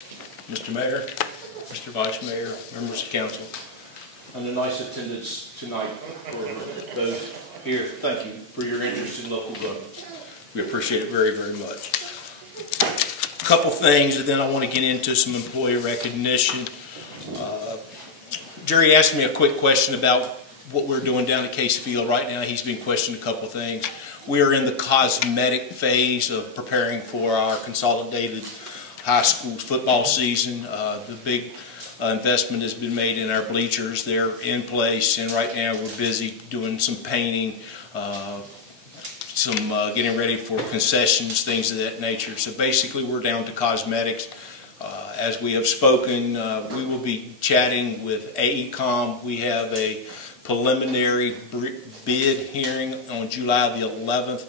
Mr. Mayor, Mr. Vice Mayor, members of council, and a nice attendance tonight for those here. Thank you for your interest in local government. We appreciate it very, very much. A couple things, and then I want to get into some employee recognition. Jerry asked me a quick question about what we're doing down at Case Field. Right now, he's been questioning a couple things. We are in the cosmetic phase of preparing for our consolidated high school football season. The big investment has been made in our bleachers. They're in place, and right now we're busy doing some painting, getting ready for concessions, things of that nature. So basically we're down to cosmetics. As we have spoken, we will be chatting with AECom. We have a preliminary bid hearing on July the 11th.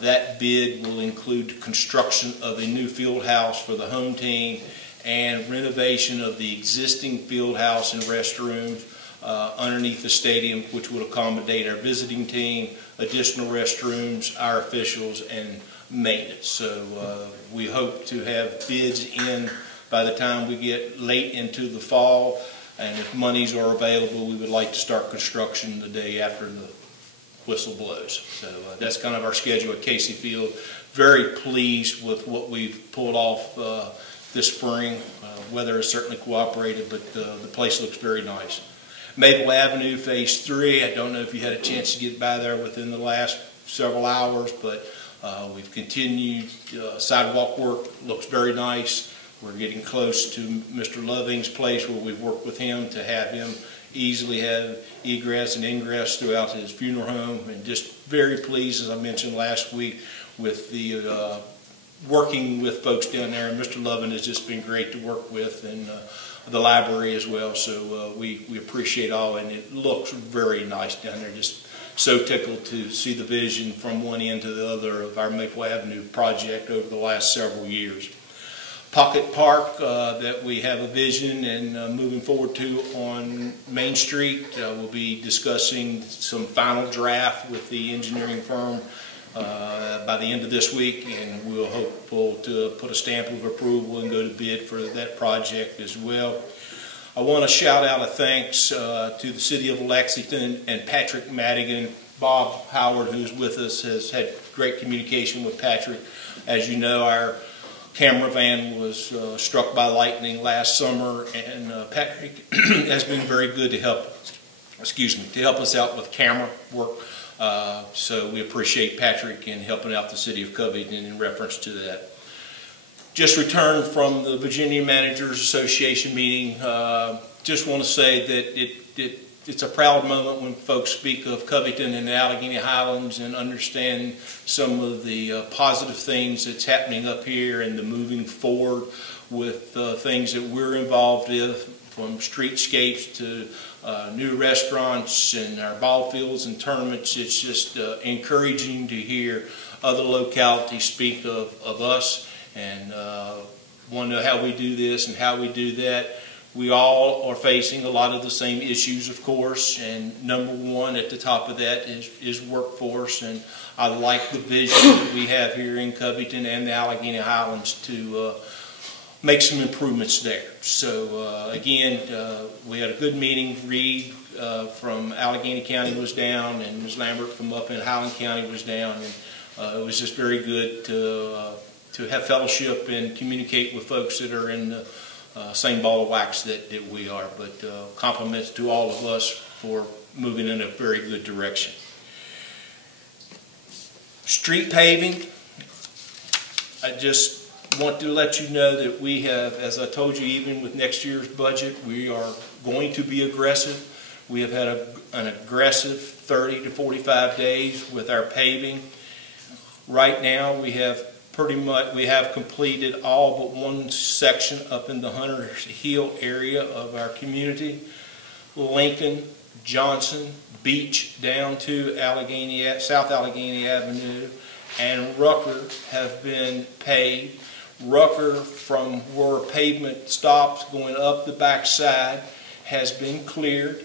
That bid will include construction of a new field house for the home team and renovation of the existing field house and restrooms underneath the stadium, which would accommodate our visiting team, additional restrooms, our officials, and maintenance. So we hope to have bids in by the time we get late into the fall, and if monies are available, we would like to start construction the day after the whistle blows. So that's kind of our schedule at Casey Field. Very pleased with what we've pulled off this spring. Weather has certainly cooperated, but the place looks very nice. Maple Avenue Phase 3, I don't know if you had a chance to get by there within the last several hours, but we've continued. Sidewalk work looks very nice. We're getting close to Mr. Loving's place, where we've worked with him to have him easily have egress and ingress throughout his funeral home, and just very pleased, as I mentioned last week, with the working with folks down there. And Mr. Loving has just been great to work with, and the library as well. So we appreciate all, and it looks very nice down there. Just so tickled to see the vision from one end to the other of our Maple Avenue project over the last several years. Pocket Park, that we have a vision and moving forward to on Main Street. We'll be discussing some final draft with the engineering firm by the end of this week, and we'll hopeful to put a stamp of approval and go to bid for that project as well. I want to shout out a thanks to the City of Lexington and Patrick Madigan. Bob Howard, who's with us, has had great communication with Patrick. As you know, our camera van was struck by lightning last summer, and Patrick has been very good to help us out with camera work. So we appreciate Patrick in helping out the City of Covington in reference to that. Just returned from the Virginia Managers Association meeting. Just want to say that it's a proud moment when folks speak of Covington and the Allegheny Highlands and understand some of the positive things that's happening up here and the moving forward with things that we're involved in, from streetscapes to new restaurants and our ball fields and tournaments. It's just encouraging to hear other localities speak of us and want to know how we do this and how we do that. We all are facing a lot of the same issues, of course, and number one at the top of that is workforce, and I like the vision that we have here in Covington and the Allegheny Highlands to make some improvements there. So again, we had a good meeting. Reed from Allegheny County was down, and Ms. Lambert from up in Highland County was down, and it was just very good to have fellowship and communicate with folks that are in the same ball of wax that we are. But compliments to all of us for moving in a very good direction. Street paving, I just want to let you know that we have, as I told you, even with next year's budget, we are going to be aggressive. We have had an aggressive 30 to 45 days with our paving. Right now we have completed all but one section up in the Hunter's Hill area of our community. Lincoln, Johnson, Beach down to South Allegheny Avenue, and Rucker have been paved. Rucker, from where pavement stops going up the backside, has been cleared.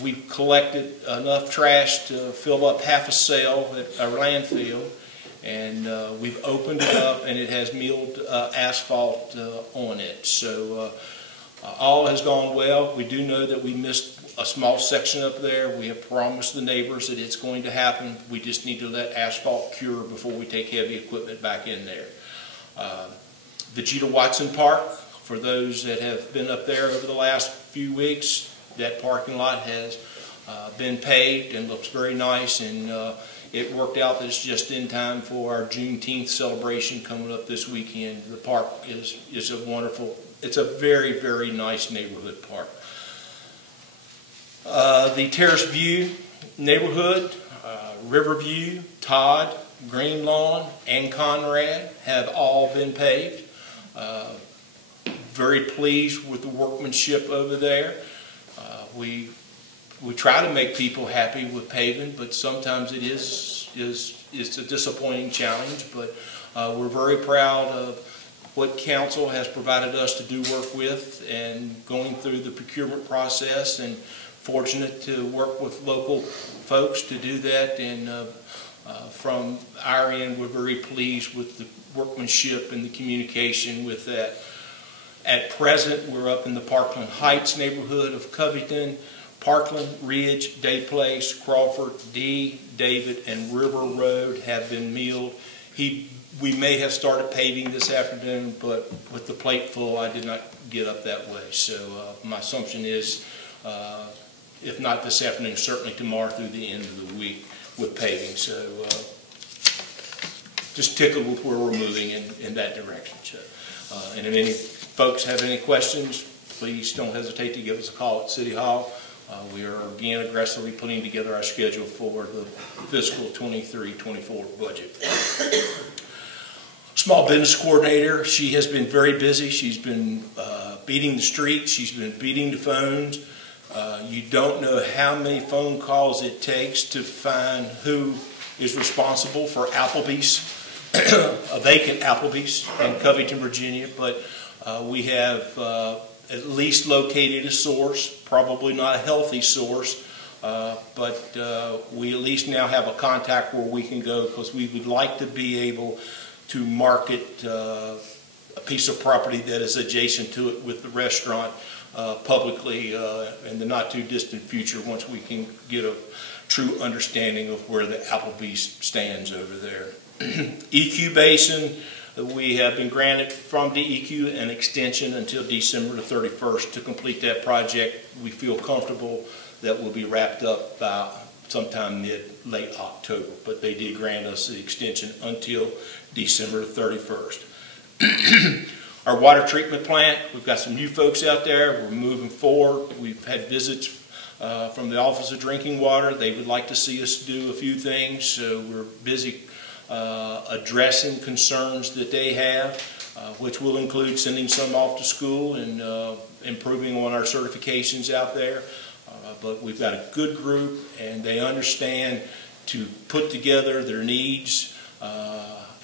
We've collected enough trash to fill up half a cell at our landfill, and we've opened it up, and it has milled asphalt on it. So all has gone well. We do know that we missed a small section up there. We have promised the neighbors that it's going to happen. We just need to let asphalt cure before we take heavy equipment back in there. The Jeter Watson Park, for those that have been up there over the last few weeks, that parking lot has been paved and looks very nice, and it worked out that it's just in time for our Juneteenth celebration coming up this weekend. The park is a wonderful, it's a very, very nice neighborhood park. The Terrace View neighborhood, Riverview, Todd, Green Lawn, and Conrad have all been paved. Very pleased with the workmanship over there. We try to make people happy with paving, but sometimes it's a disappointing challenge. But we're very proud of what council has provided us to do work with, and going through the procurement process, and fortunate to work with local folks to do that. And from our end, we're very pleased with the workmanship and the communication with that. At present, we're up in the Parkland Heights neighborhood of Covington. Parkland, Ridge, Day Place, Crawford, D, David, and River Road have been milled. We may have started paving this afternoon, but with the plate full, I did not get up that way. So my assumption is, if not this afternoon, certainly tomorrow through the end of the week with paving. So just tickled with where we're moving in that direction. So, and if any folks have any questions, please don't hesitate to give us a call at City Hall. We are again aggressively putting together our schedule for the fiscal 23-24 budget. Small business coordinator, she has been very busy. She's been beating the streets. She's been beating the phones. You don't know how many phone calls it takes to find who is responsible for Applebee's, a vacant Applebee's in Covington, Virginia. But we have at least located a source, probably not a healthy source, but we at least now have a contact where we can go, because we would like to be able to market a piece of property that is adjacent to it with the restaurant publicly in the not too distant future, once we can get a true understanding of where the Applebee's stands over there. EQ Basin, we have been granted from DEQ an extension until December the 31st to complete that project. We feel comfortable that we'll be wrapped up by sometime late October, but they did grant us the extension until December the 31st. Our water treatment plant, we've got some new folks out there. We're moving forward. We've had visits from the Office of Drinking Water. They would like to see us do a few things, so we're busy addressing concerns that they have, which will include sending some off to school and improving on our certifications out there. But we've got a good group, and they understand to put together their needs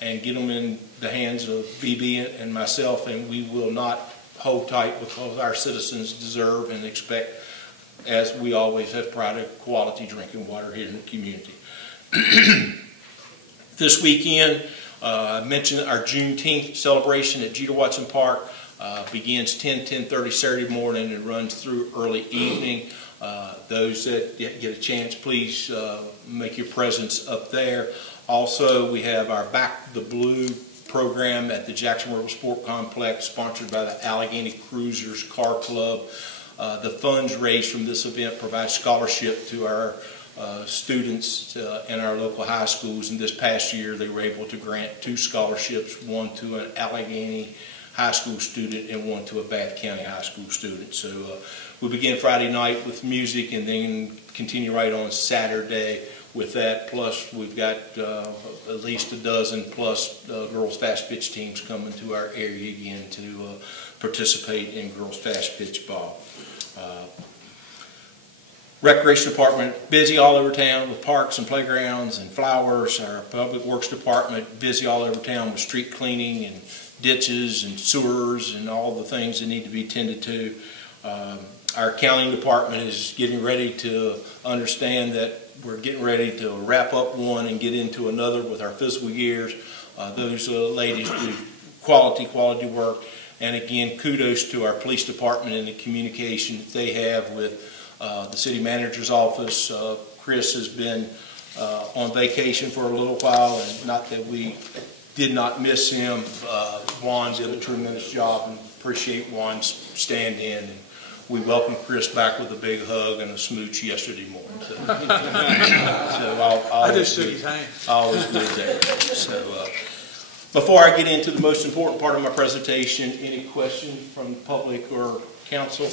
and get them in the hands of BB and myself, and we will not hold tight, because our citizens deserve and expect, as we always have, product quality drinking water here in the community. This weekend, I mentioned our Juneteenth celebration at Jeter Watson Park begins 10:30 Saturday morning and runs through early evening. Those that get a chance, please make your presence up there. Also, we have our Back the Blue program at the Jackson River Sport Complex, sponsored by the Allegheny Cruisers Car Club. The funds raised from this event provide scholarship to our students in our local high schools, and this past year they were able to grant 2 scholarships, one to an Allegheny high school student and one to a Bath County high school student. So we begin Friday night with music and then continue right on Saturday with that. Plus we've got at least a dozen plus girls fast pitch teams coming to our area again to participate in girls fast pitch ball. Recreation department busy all over town with parks and playgrounds and flowers. Our public works department busy all over town with street cleaning and ditches and sewers and all the things that need to be tended to. Our accounting department is getting ready to understand that we're getting ready to wrap up one and get into another with our fiscal years. Those ladies do quality work. And again, kudos to our police department and the communication that they have with the city manager's office. Chris has been on vacation for a little while, and not that we did not miss him. Juan did a tremendous job, and appreciate Juan's stand-in. And we welcomed Chris back with a big hug and a smooch yesterday morning. So, I just shook his hand. I always did that. So, before I get into the most important part of my presentation, any questions from the public or council?